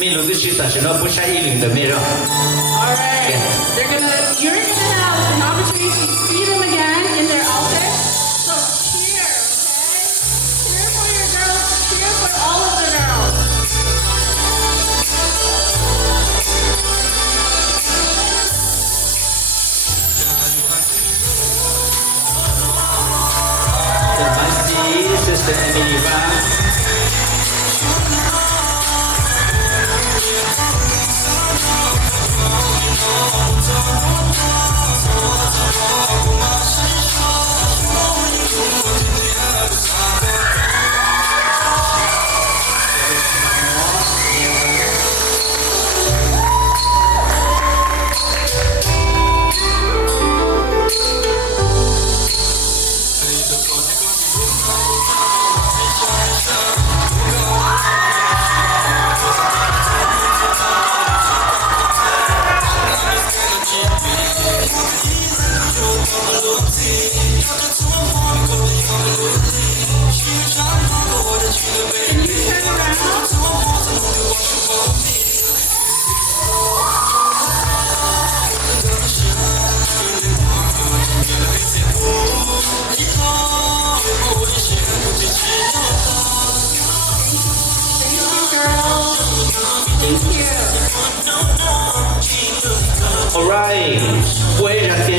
没录的去但是呢不是一零的没了。Alright, you're gonna have an opportunity to see them again in their outfit. So cheer, okay? Cheer for your girls, cheer for all of the girls. Terima kasih Sister Emily Bang. Alright，为人。